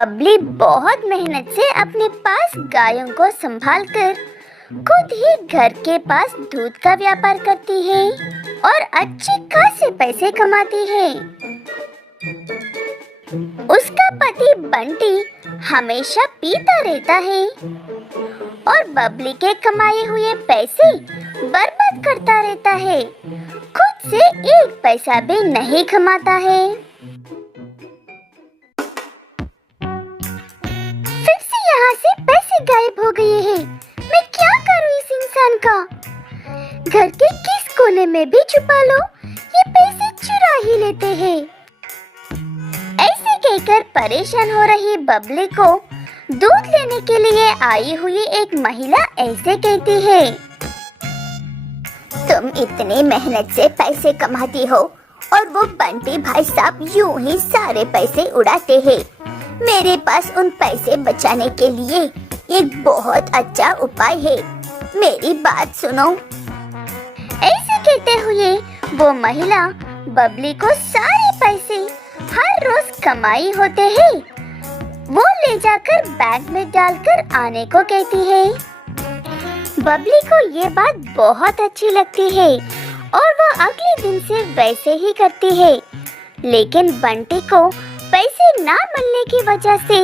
बबली बहुत मेहनत से अपने पास गायों को संभालकर खुद ही घर के पास दूध का व्यापार करती है और अच्छे खासे पैसे कमाती है। उसका पति बंटी हमेशा पीता रहता है और बबली के कमाए हुए पैसे बर्बाद करता रहता है। खुद से एक पैसा भी नहीं कमाता है। फिर से यहाँ से पैसे गायब हो गए हैं। मैं क्या करूँ इस इंसान का? घर के किस कोने में भी छुपा लो, ये पैसे चुरा ही लेते हैं। ऐसे कहकर परेशान हो रही बबली को दूध लेने के लिए आई हुई एक महिला ऐसे कहती है, तुम इतनी मेहनत से पैसे कमाती हो और वो बंटी भाई साहब यूं ही सारे पैसे उड़ाते हैं। मेरे पास उन पैसे बचाने के लिए एक बहुत अच्छा उपाय है, मेरी बात सुनो। ऐसे कहते हुए वो महिला बबली को सारे पैसे हर रोज कमाई होते हैं वो ले जाकर बैग में डालकर आने को कहती है। बबली को ये बात बहुत अच्छी लगती है और वो अगले दिन से वैसे ही करती है। लेकिन बंटी को पैसे ना मिलने की वजह से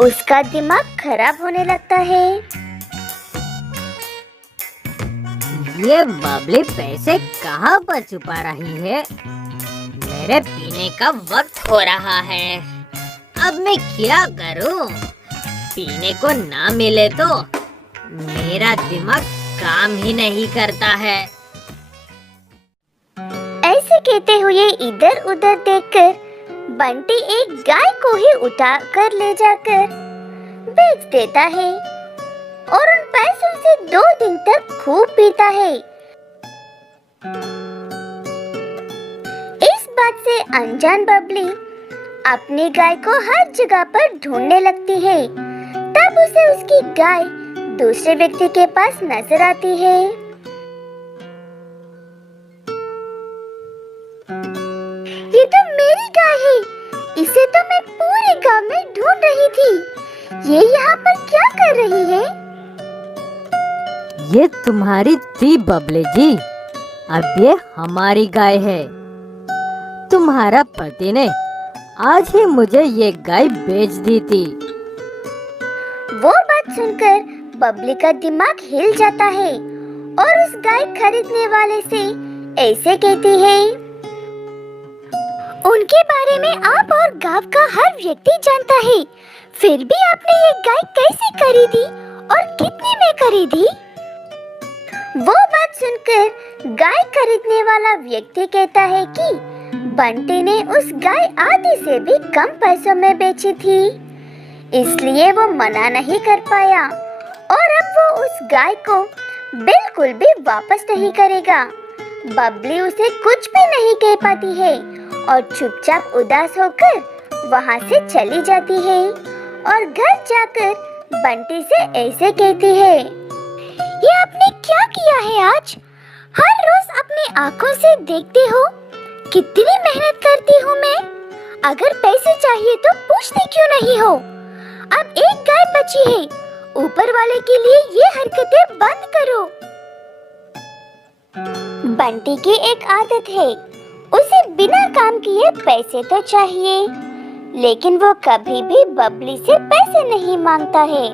उसका दिमाग खराब होने लगता है। ये बबली पैसे कहाँ पर छुपा रही है? मेरे पीने का वक्त हो रहा है, अब मैं क्या करूं? पीने को ना मिले तो मेरा दिमाग काम ही नहीं करता है। ऐसे कहते हुए इधर उधर देखकर बंटी एक गाय को ही उठा कर ले जाकर बेच देता है और उन पैसों से 2 दिन तक खूब पीता है। इस बात से अनजान बबली अपनी गाय को हर जगह पर ढूंढने लगती है। तब उसे उसकी गाय दूसरे व्यक्ति के पास नजर आती है। ये तो मेरी गाय है, इसे तो मैं पूरे गांव में ढूंढ रही थी। ये यहाँ पर क्या कर रही है? ये तुम्हारी थी बबली जी, अब ये हमारी गाय है। तुम्हारा पति ने आज ही मुझे ये गाय बेच दी थी। वो बात सुनकर बबली का दिमाग हिल जाता है और उस गाय खरीदने वाले से ऐसे कहती है, उनके बारे में आप और गांव का हर व्यक्ति जानता है, फिर भी आपने ये गाय कैसे खरीदी और कितने में खरीदी? वो बात सुनकर गाय खरीदने वाला व्यक्ति कहता है कि बंटी ने उस गाय आधे से भी कम पैसों में बेची थी, इसलिए वो मना नहीं कर पाया और अब वो उस गाय को बिल्कुल भी वापस नहीं करेगा। बबली उसे कुछ भी नहीं कह पाती है और चुपचाप उदास होकर वहाँ से चली जाती है और घर जाकर बंटी से ऐसे कहती है, ये आपने क्या किया है आज? हर रोज अपनी आंखों से देखते हो कितनी मेहनत करती हूँ मैं। अगर पैसे चाहिए तो पूछते क्यों नहीं हो? अब एक गाय बची है, ऊपर वाले के लिए ये हरकतें बंद करो। बंटी की एक आदत है, उसे बिना काम किए पैसे तो चाहिए, लेकिन वो कभी भी बबली से पैसे नहीं मांगता है,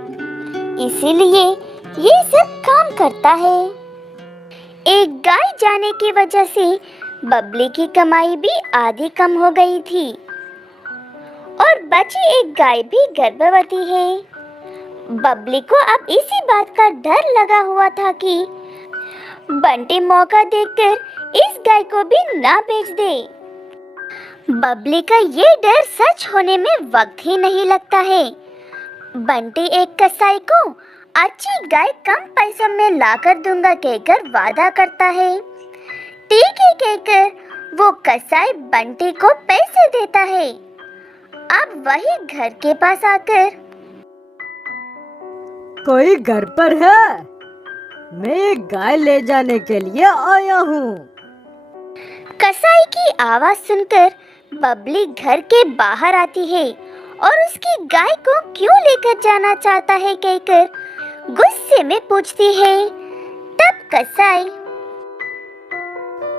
इसीलिए ये सब काम करता है। एक गाय जाने की वजह से बबली की कमाई भी आधी कम हो गई थी और बची एक गाय भी गर्भवती है। बबली को अब इसी बात का डर लगा हुआ था कि बंटी मौका देखकर इस गाय को भी ना बेच दे। बबली का ये डर सच होने में वक्त ही नहीं लगता है। बंटी एक कसाई को अच्छी गाय कम पैसों में लाकर दूंगा कहकर वादा करता है। ठीक है कहकर वो कसाई बंटी को पैसे देता है। अब वही घर के पास आकर, कोई घर पर है? मैं एक गाय ले जाने के लिए आया हूँ। कसाई की आवाज सुनकर बबली घर के बाहर आती है और उसकी गाय को क्यों लेकर जाना चाहता है कहकर गुस्से में पूछती है। तब कसाई,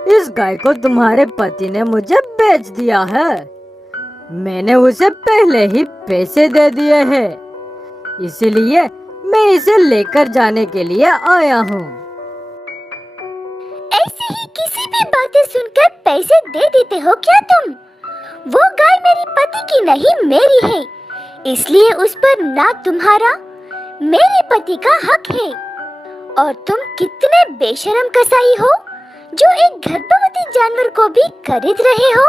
इस गाय को तुम्हारे पति ने मुझे बेच दिया है। मैंने उसे पहले ही पैसे दे दिए हैं, इसीलिए मैं इसे लेकर जाने के लिए आया हूँ। ऐसे ही किसी भी बातें सुनकर पैसे दे देते हो क्या तुम? वो गाय मेरे पति की नहीं, मेरी है, इसलिए उस पर ना तुम्हारा मेरे पति का हक है। और तुम कितने बेशर्म कसाई हो जो एक गर्भवती जानवर को भी खरीद रहे हो।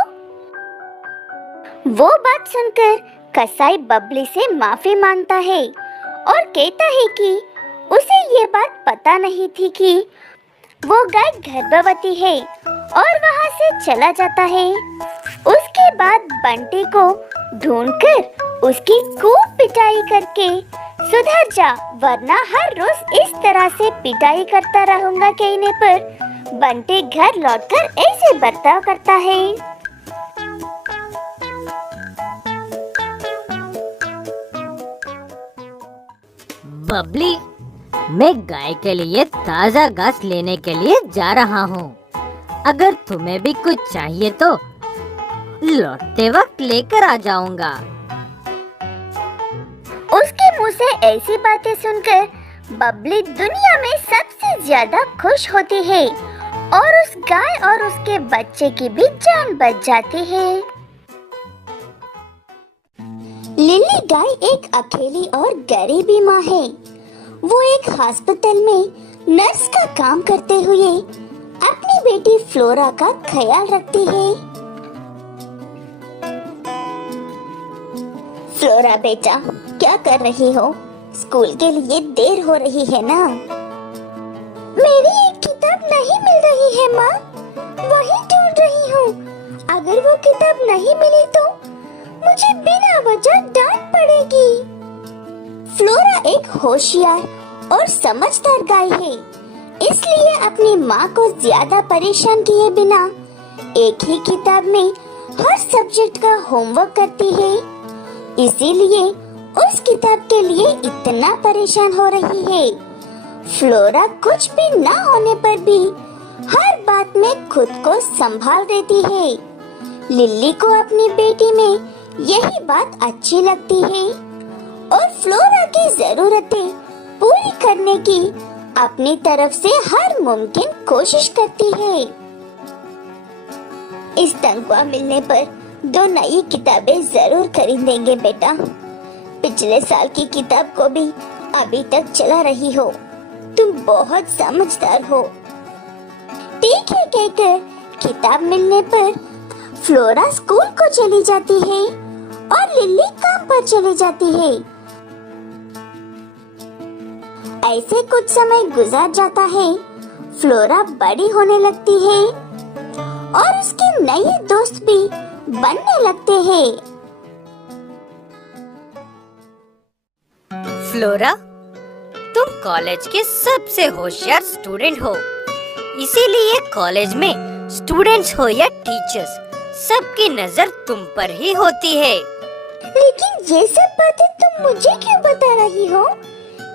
वो बात सुनकर कसाई बबली से माफी मांगता है और कहता है कि उसे ये बात पता नहीं थी कि वो गाय गर्भवती है, और वहाँ से चला जाता है। उसके बाद बंटी को ढूंढकर उसकी खूब पिटाई करके सुधर जा, वरना हर रोज इस तरह से पिटाई करता रहूंगा कहने पर बंटी घर लौटकर ऐसे बर्ताव करता है। बबली, मैं गाय के लिए ताजा घास लेने के लिए जा रहा हूँ। अगर तुम्हें भी कुछ चाहिए तो लौटते वक्त लेकर आ जाऊंगा। उसके मुंह से ऐसी बातें सुनकर बबली दुनिया में सबसे ज्यादा खुश होती है और उस गाय और उसके बच्चे की भी जान बच जाती है। लिली गाय एक अकेली और गरीबी माँ है। वो एक अस्पताल में नर्स का काम करते हुए अपनी बेटी फ्लोरा का ख्याल रखती है। फ्लोरा बेटा, क्या कर रही हो? स्कूल के लिए देर हो रही है ना? मेरी एक किताब नहीं मिल रही है माँ, वही ढूंढ रही हूँ। अगर वो किताब नहीं मिली तो मुझे बिना वजह डांट पड़ेगी। फ्लोरा एक होशियार और समझदार गाय है, इसलिए अपनी माँ को ज्यादा परेशान किए बिना एक ही किताब में हर सब्जेक्ट का होमवर्क करती है। इसीलिए उस किताब के लिए इतना परेशान हो रही है। फ्लोरा कुछ भी ना होने पर भी हर बात में खुद को संभाल लेती है। लिली को अपनी बेटी में यही बात अच्छी लगती है और फ्लोरा की जरूरतें पूरी करने की अपनी तरफ से हर मुमकिन कोशिश करती है। इस तनख्वाह मिलने पर 2 नई किताबें जरूर खरीदेंगे बेटा। पिछले साल की किताब को भी अभी तक चला रही हो। तुम बहुत समझदार हो। ठीक है कहकर किताब मिलने पर फ्लोरा स्कूल को चली जाती है और लिली काम पर चली जाती है। ऐसे कुछ समय गुजर जाता है। फ्लोरा बड़ी होने लगती है और उसके नए दोस्त भी बनने लगते हैं। फ्लोरा, तुम कॉलेज के सबसे होशियार स्टूडेंट हो, इसीलिए कॉलेज में स्टूडेंट्स हो या टीचर्स, सबकी नजर तुम पर ही होती है। लेकिन ये सब बातें तुम मुझे क्यों बता रही हो?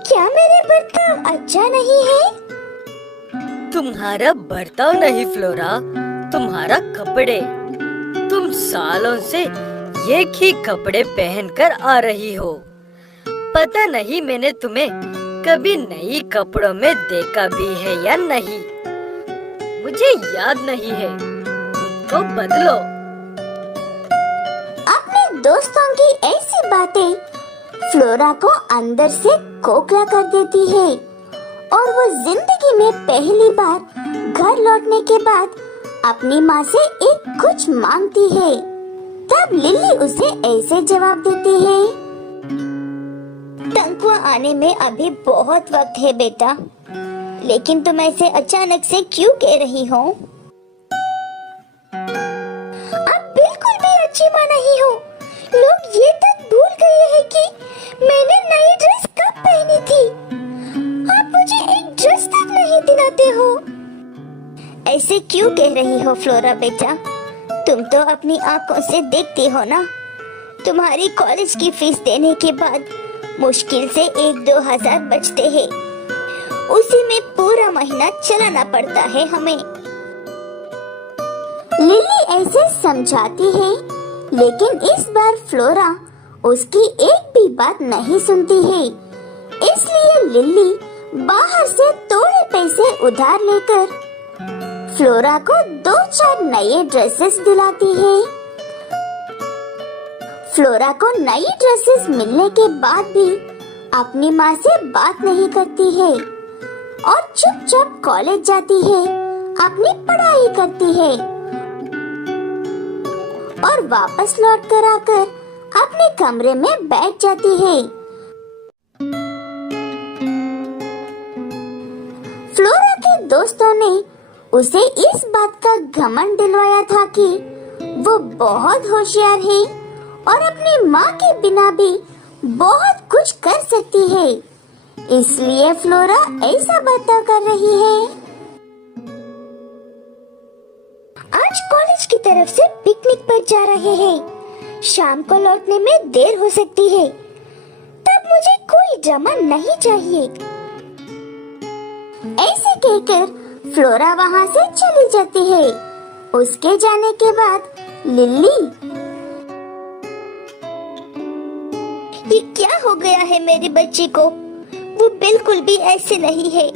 क्या मेरा बर्ताव अच्छा नहीं है? तुम्हारा बर्ताव नहीं फ्लोरा, तुम्हारा कपड़े। तुम सालों से एक ही कपड़े पहनकर आ रही हो। पता नहीं मैंने तुम्हें कभी नई कपड़ों में देखा भी है या नहीं, मुझे याद नहीं है। खुद को बदलो। अपने दोस्तों की ऐसी बातें फ्लोरा को अंदर से खोखला कर देती है और वो जिंदगी में पहली बार घर लौटने के बाद अपनी माँ से एक कुछ मांगती है। तब लिली उसे ऐसे जवाब देती है, तनख्वाह आने में अभी बहुत वक्त है बेटा, लेकिन तुम ऐसे अचानक से क्यों कह रही हो? आप बिल्कुल भी अच्छी माँ नहीं हो। लोग ये तक भूल गए हैं कि मैंने नई ड्रेस कब पहनी थी। आप मुझे एक ड्रेस तक नहीं दिलाते हो। ऐसे क्यों कह रही हो फ्लोरा बेटा? तुम तो अपनी आंखों से देखती हो ना, तुम्हारी कॉलेज की फीस देने के बाद मुश्किल से 1-2 हजार बचते हैं। उसी में पूरा महीना चलाना पड़ता है हमें। लिली ऐसे समझाती है, लेकिन इस बार फ्लोरा उसकी एक भी बात नहीं सुनती है। इसलिए लिली बाहर से थोड़े पैसे उधार लेकर फ्लोरा को 2-4 नए ड्रेसेस दिलाती है। फ्लोरा को नई ड्रेसेस मिलने के बाद भी अपनी माँ से बात नहीं करती है और चुपचाप कॉलेज जाती है, अपनी पढ़ाई करती है और वापस लौट कर आकर अपने कमरे में बैठ जाती है। फ्लोरा के दोस्तों ने उसे इस बात का घमंड दिलवाया था कि वो बहुत होशियार है और अपनी माँ के बिना भी बहुत कुछ कर सकती है। इसलिए फ्लोरा ऐसा बर्ताव कर रही है। आज कॉलेज की तरफ से पिकनिक पर जा रहे हैं। शाम को लौटने में देर हो सकती है, तब मुझे कोई ड्रामा नहीं चाहिए। ऐसे कहकर फ्लोरा वहाँ से चली जाती है। उसके जाने के बाद लिली, ये क्या हो गया है मेरे बच्चे को? वो बिल्कुल भी ऐसे नहीं है।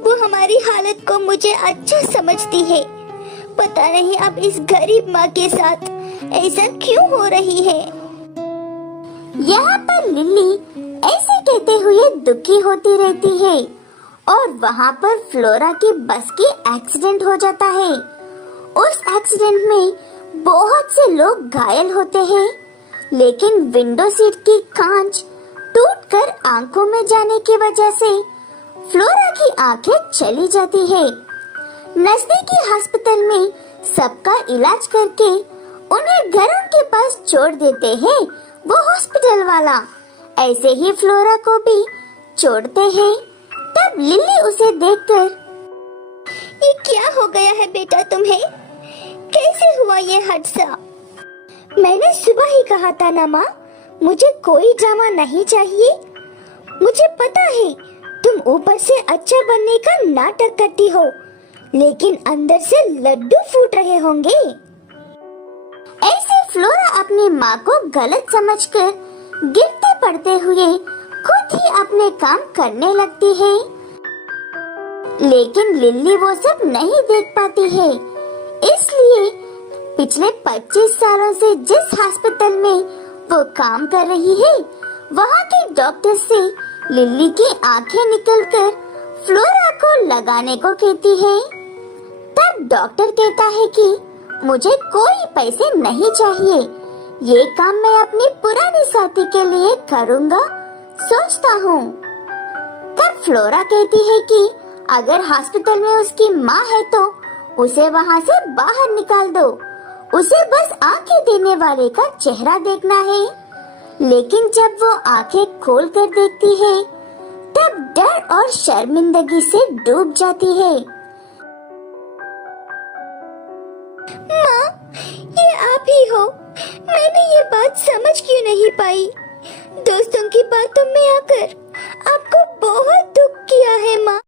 वो हमारी हालत को मुझे अच्छा समझती है। पता नहीं अब इस गरीब माँ के साथ ऐसा क्यों हो रही है। यहाँ पर लिली ऐसे कहते हुए दुखी होती रहती है और वहाँ पर फ्लोरा की बस की एक्सीडेंट हो जाता है। उस एक्सीडेंट में बहुत से लोग घायल होते हैं, लेकिन विंडो सीट की कांच टूटकर आंखों में जाने की वजह से फ्लोरा की आंखें चली जाती है। नजदीकी अस्पताल में सबका इलाज करके उन्हें घरों के पास छोड़ देते हैं वो हॉस्पिटल वाला। ऐसे ही फ्लोरा को भी छोड़ते हैं। तब लिली उसे देखकर, ये क्या हो गया है बेटा तुम्हें? कैसे हुआ ये हादसा? मैंने सुबह ही कहा था ना माँ, मुझे कोई ड्रामा नहीं चाहिए। मुझे पता है तुम ऊपर से अच्छा बनने का नाटक करती हो, लेकिन अंदर से लड्डू फूट रहे होंगे। ऐसे फ्लोरा अपनी माँ को गलत समझकर गिरते पड़ते हुए खुद ही अपने काम करने लगती है, लेकिन लिली वो सब नहीं देख पाती है। इसलिए पिछले 25 सालों से जिस अस्पताल में वो काम कर रही है, वहाँ के डॉक्टर से लिली की आंखें निकलकर फ्लोरा को लगाने को कहती है। तब डॉक्टर कहता है कि मुझे कोई पैसे नहीं चाहिए, ये काम मैं अपनी पुरानी साथी के लिए करूँगा, सोचता हूँ। तब फ्लोरा कहती है कि अगर हॉस्पिटल में उसकी माँ है तो उसे वहाँ से बाहर निकाल दो, उसे बस आंखें देने वाले का चेहरा देखना है। लेकिन जब वो आंखें खोल कर देखती है, तब डर और शर्मिंदगी से डूब जाती है। माँ, ये आप ही हो। मैंने ये बात समझ क्यों नहीं पाई? दोस्तों की बातों में आकर आपको बहुत दुख किया है माँ।